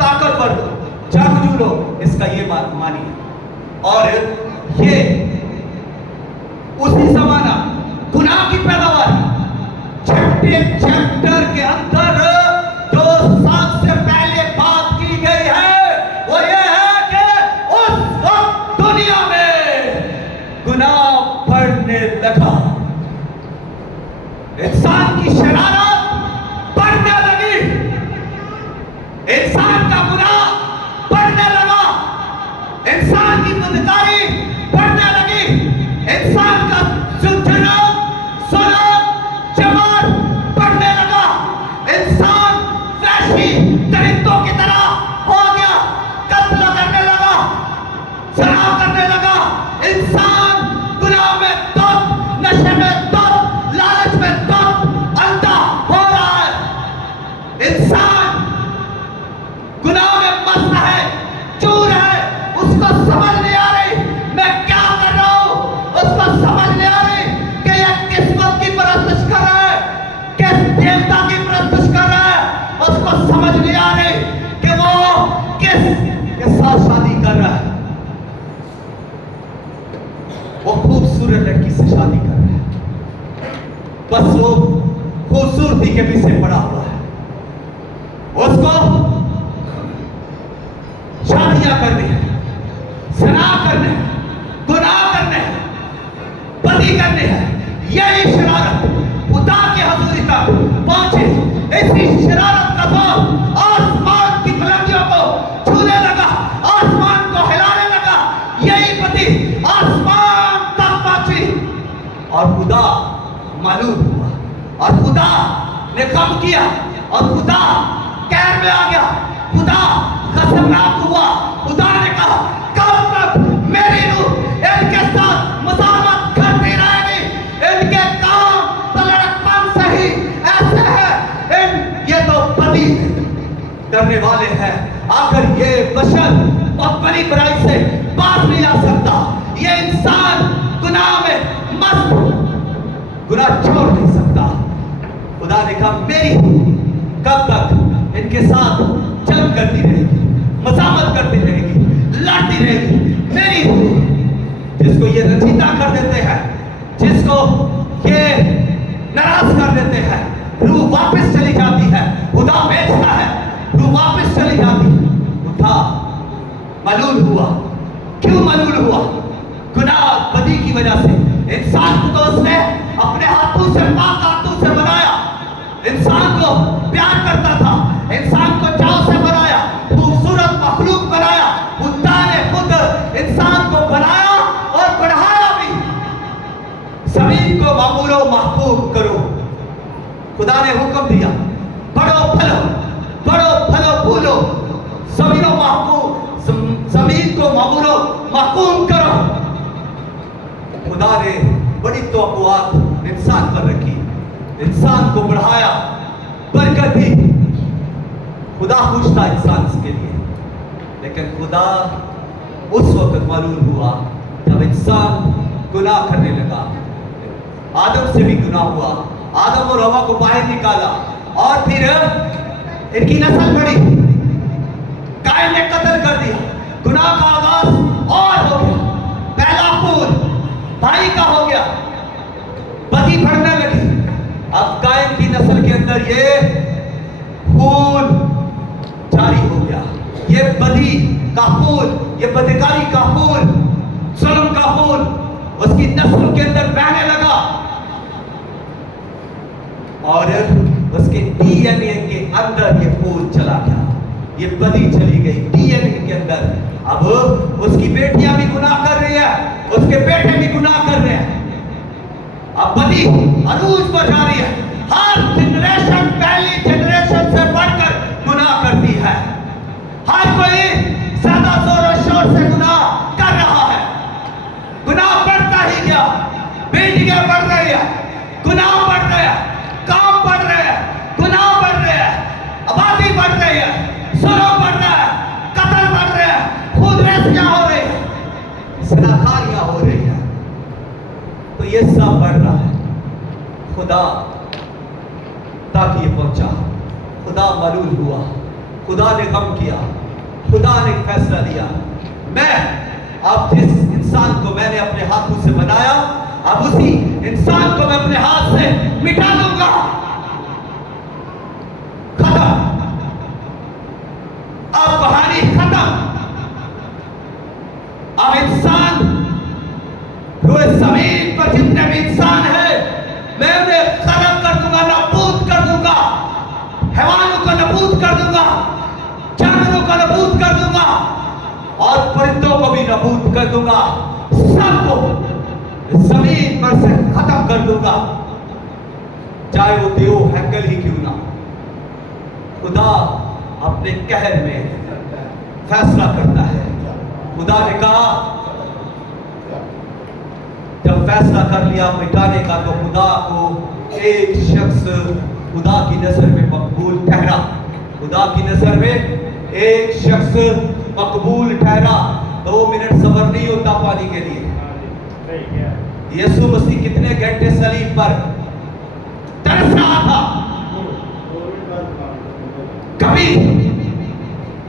ताकतवर जंगजू लोग, इसका ये मानी है। और ये उसी जमाना गुनाह की पैदावार चैप्टर के अंदर जो सबसे पहले बात की गई है वो ये है कि उस वक्त दुनिया में गुनाह बढ़ने लगा, इंसान की शरारत बढ़ने लगी, इंसान का गुनाह बढ़ने लगा, इंसान की बदकारी बढ़ने लगी, इंसान का बढ़ने लगा, इंसान वैसी दरिंदों की तरह हो गया, कत्ल करने लगा, शराब करने लगा, इंसान गुनाह में धुत, नशे में धुत, लालच में धुत, अंधा हो रहा है। इंसान गुनाह में मस्त है, चूर है, उसको समझ नहीं आ रही मैं क्या कर रहा हूं, उसको समझ नहीं आ रही कि यह किस्मत की परस्तिश कर रहा है, किस देवता की परस्तिश कर रहा है, उसको समझ नहीं आ रही कि वो किस के साथ शादी कर रहा है। वो खूबसूरत लड़की से शादी कर रहा है, बस वो खूबसूरती के पीछे पड़ा हुआ है, उसको शादियां करनी है, ज़िना करने है, गुनाह करने है, बदी करने है। यही शरारत खुदा के हजूरी तक पहुंचे, इसी शरारत का दौर आसमान की बुलंदियों को छूने लगा, आसमान को हिलाने लगा, यही बदी आसमान तक पहुंची और खुदा मालूम हुआ और खुदा ने कम किया और खुदा कैद में आ गया, खुदा खसमनाक हुआ। खुदा ने कहा कब तक मेरी रूह इनके साथ मुसामत करती रहेगी, इनके काम तो लड़कपन से ही ऐसे है, ये तो बदी करने वाले हैं, अगर ये बशर अपनी बुराई से बाज नहीं आ सकता, ये इंसान गुनाह में मस्त, गुनाह छोड़ नहीं सकता। खुदा ने कहा मेरी कब तक इनके साथ जंग करती रहेगी, मजामत करती रहेगी, लड़ती रहेगी, मेरी जिसको ये रंजीता कर देते हैं, जिसको ये नाराज कर देते हैं, रूह वापस चली जाती है, खुदा बेचता है, रूह वापस चली जाती है। खुदा मलूल हुआ, क्यों मलूल हुआ? गुनाह बदी की वजह से। इंसान को तो उसने अपने हाथों से, पाक हाथों से बनाया, इंसान को प्यार करता था, इंसान को चाव से बनाया, खूबसूरत मखलूक बनाया, खुदा ने खुद इंसान को बनाया और बढ़ाया भी। जमीन को मामूलो महफूज करो, खुदा ने हुक्म दिया, बढ़ो फलो, बढ़ो फलो फूलो, जमीनों महफूज, जमीन को मामूलो महफूज करो। खुदा ने बड़ी तवक्कुआत इंसान पर रखी, इंसान को बढ़ाया, बरकत दी, खुदा खुश था इंसान के लिए। लेकिन खुदा उस वक्त मालूम हुआ जब इंसान गुनाह करने लगा। आदम से भी गुनाह हुआ, आदम और हवा को बाहर निकाला और फिर इनकी नस्ल बढ़ी, कायन ने कत्ल कर दिया, गुनाह का आगाज और हो गया। पहला खून भाई का हो गया, बदी बढ़ने लगी। अब कायन की नस्ल के अंदर ये खून जारी हो गया, ये बदी का खून, ये बदकारी का खून, जुल्म का खून उसकी नस्ल के अंदर बहने लगा और उसके डीएनए के अंदर ये खून चला गया, ये बदी चली गई डीएनए के अंदर। अब उसकी बेटियां भी गुनाह कर रही है, उसके बेटे भी गुनाह कर रहे हैं। अब बदी अरूज पर जा रही है, हर जनरेशन पहली जनरेशन से बढ़कर गुनाह करती है। हर कोई ज्यादा जोर और शोर से गुनाह कर रहा है, गुनाह बढ़ता ही गया, बेटियां बढ़ रही है, गुनाह बढ़ रहे हैं, काम बढ़ रहे हैं, गुनाह बढ़ रहे हैं, आबादी बढ़ रही है, जुल्म बढ़ रहा है, कत्ल बढ़ रहे हैं, खुद रेसियां हो रही है, ज़िनाकारियां हो रही है। तो ये सब बढ़ रहा है। खुदा ताकि ये पहुंचा, खुदा मलूल हुआ, खुदा ने गम किया, खुदा ने फैसला लिया, मैं अब जिस इंसान को मैंने अपने हाथों से बनाया, अब उसी इंसान को मैं अपने हाथ से मिटा दूंगा। खत्म, अब कहानी खत्म। अब इंसान पूरे जमीन पर जितने भी इंसान हैं, मैं उन्हें खत्म कर दूंगा, नाबूद कर दूंगा, हैवानों को नाबूद कर दूंगा, जानवरों को नाबूद कर दूंगा और परिंदों को भी नाबूद कर दूंगा, सबको जमीन पर से खत्म कर दूंगा, चाहे वो देव हैकल ही क्यों ना। खुदा अपने कहर में फैसला करता है। खुदा ने कहा, जब फैसला कर लिया मिटाने का, तो खुदा को एक शख्स खुदा की नजर में मकबूल ठहरा, खुदा की नजर में एक शख्स मकबूल ठहरा। 2 मिनट सब्र नहीं होता पानी के लिए। यीशु मसीह कितने घंटे सलीब पर तरस रहा था, कभी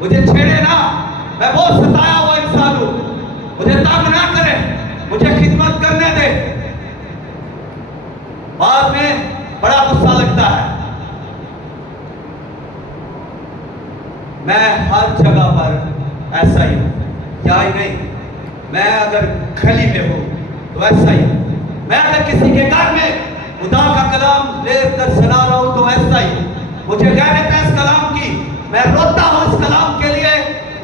मुझे छेड़े ना, मैं बहुत सताया हुआ इंसान हूं, मुझे तंग ना करे, मुझे खिदमत करने दे। बाद में बड़ा गुस्सा लगता है। मैं हर जगह पर ऐसा ही हूं, या ही नहीं, मैं अगर खली में हूं तो ऐसा ही हूं, मैं अगर किसी के घर में खुदा का कलाम लेकर सुना रहा हूं तो ऐसा ही हूं। मुझे गैरत है इस कलाम की, मैं रोता हूं इस कलाम के लिए,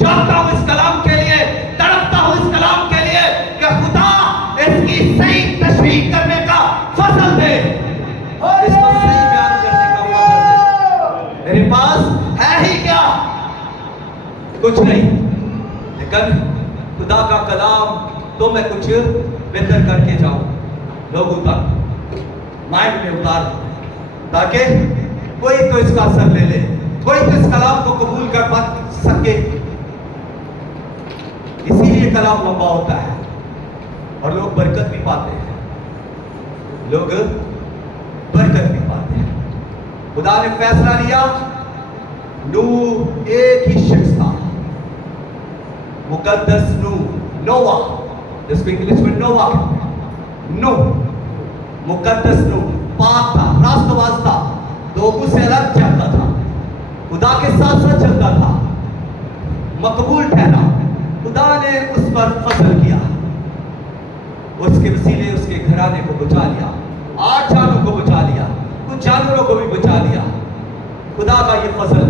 चौंकता हूं इस कलाम के लिए, तड़पता हूं इस कलाम के लिए कि खुदा इसकी सही तशरीह करने का फजल दे, इसको सही बयान करने का फजल दे। मेरे पास है ही क्या, कुछ नहीं, लेकिन खुदा का कलाम तो मैं कुछ बेहतर करके जाऊं, लोगों तक माइंड में उतार दूं, ताकि कोई तो इसका असर ले ले, कोई तो इस कलाम को कबूल कर पा सके। इसीलिए कलाम लंबा होता है और लोग बरकत भी पाते हैं, लोग बरकत भी पाते हैं। खुदा ने फैसला लिया, नूह एक ही शख्स था, मुकद्दस नूह, नोवा, जिसको इंग्लिश में नोवा कहते हैं, नूह, मुकद्दस नूह, पाक था, रास्तबाज था, लोगों से अलग चलता था, खुदा के साथ साथ चलता था, मकबूल ठहरा। खुदा ने उस पर फजल किया, उसके वसीले उसके घराने को बचा लिया, 8 जानों को बचा लिया, कुछ जानवरों को भी बचा लिया। खुदा का ये फजल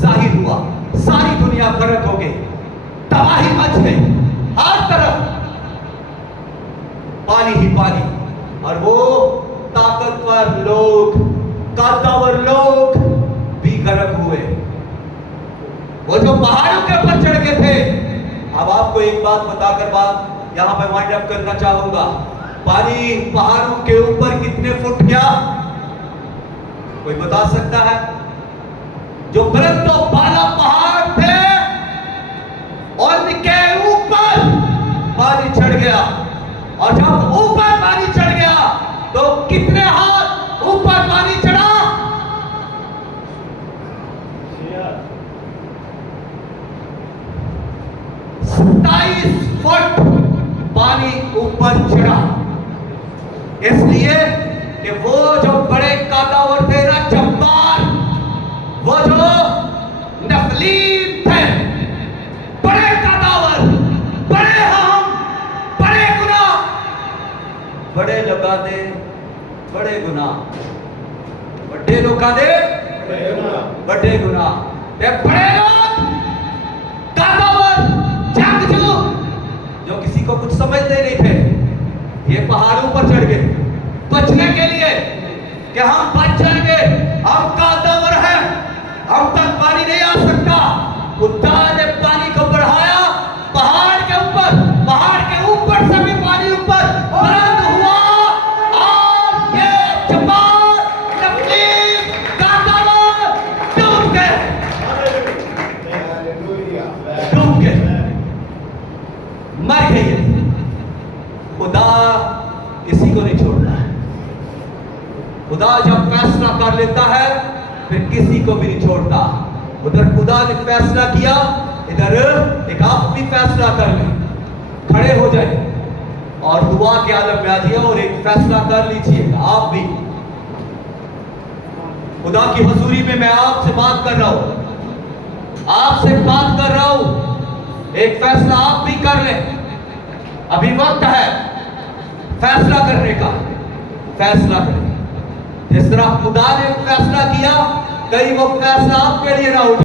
जाहिर हुआ, सारी दुनिया गर्क हो गई, तबाही मच गई, हर तरफ पानी ही पानी, और वो ताकतवर लोग, ताकतवर लोग भी गर्क हुए, वो जो पहाड़ों के ऊपर चढ़ गए थे। अब आपको एक बात बताकर बात यहां पे वाइंड अप करना चाहूंगा, पानी पहाड़ों के ऊपर कितने फुट गया, कोई बता सकता है? जो बुलंद तो बाला पहाड़ थे और उनके ऊपर पानी चढ़ गया, اور جب اوپر پانی چڑھ گیا تو کتنے ہاتھ اوپر پانی چڑھا؟ 27 فٹ پانی اوپر چڑھا، اس لیے کہ وہ جو بڑے قادور تھے نا، جبار، وہ جو نفلیم تھے، بڑے قادور، بڑے ہم، بڑے گناہ، بڑے لوگاں دے بڑے گناہ، بڑے لوگاں دے بڑے گناہ، تے بڑے لوگ قادور جنگجو جو کسی کو کچھ سمجھتے نہیں تھے، یہ پہاڑوں پر چڑھ گئے بچنے کے لیے کہ ہم بچ جائیں گے، ہم قادور ہیں، ہم تک پانی نہیں آ سکتا۔ خدا نے پانی کو بڑھایا، پہاڑ کے اوپر سے بھی پانی اوپر بلند ہوا، اور یہ جبار نفلیم قادور ڈوب گئے، مر گئے۔ خدا کسی کو نہیں چھوڑتا ہے، خدا جب فیصلہ کر لیتا ہے پھر کسی کو بھی نہیں چھوڑتا۔ ادھر خدا نے فیصلہ کیا، ادھر ایک آپ بھی فیصلہ کر لیں، کھڑے ہو جائیں اور دعا کے عالم میں آجیے اور ایک فیصلہ کر لیجئے۔ آپ بھی خدا کی حضوری میں آپ سے بات کر رہا ہوں، آپ سے بات کر رہا ہوں، ایک فیصلہ آپ بھی کر لیں، ابھی وقت ہے فیصلہ کرنے کا، فیصلہ کریں۔ جس طرح خدا نے فیصلہ کیا، کئی وہ فیصلہ آپ کے لیے نہ ہو۔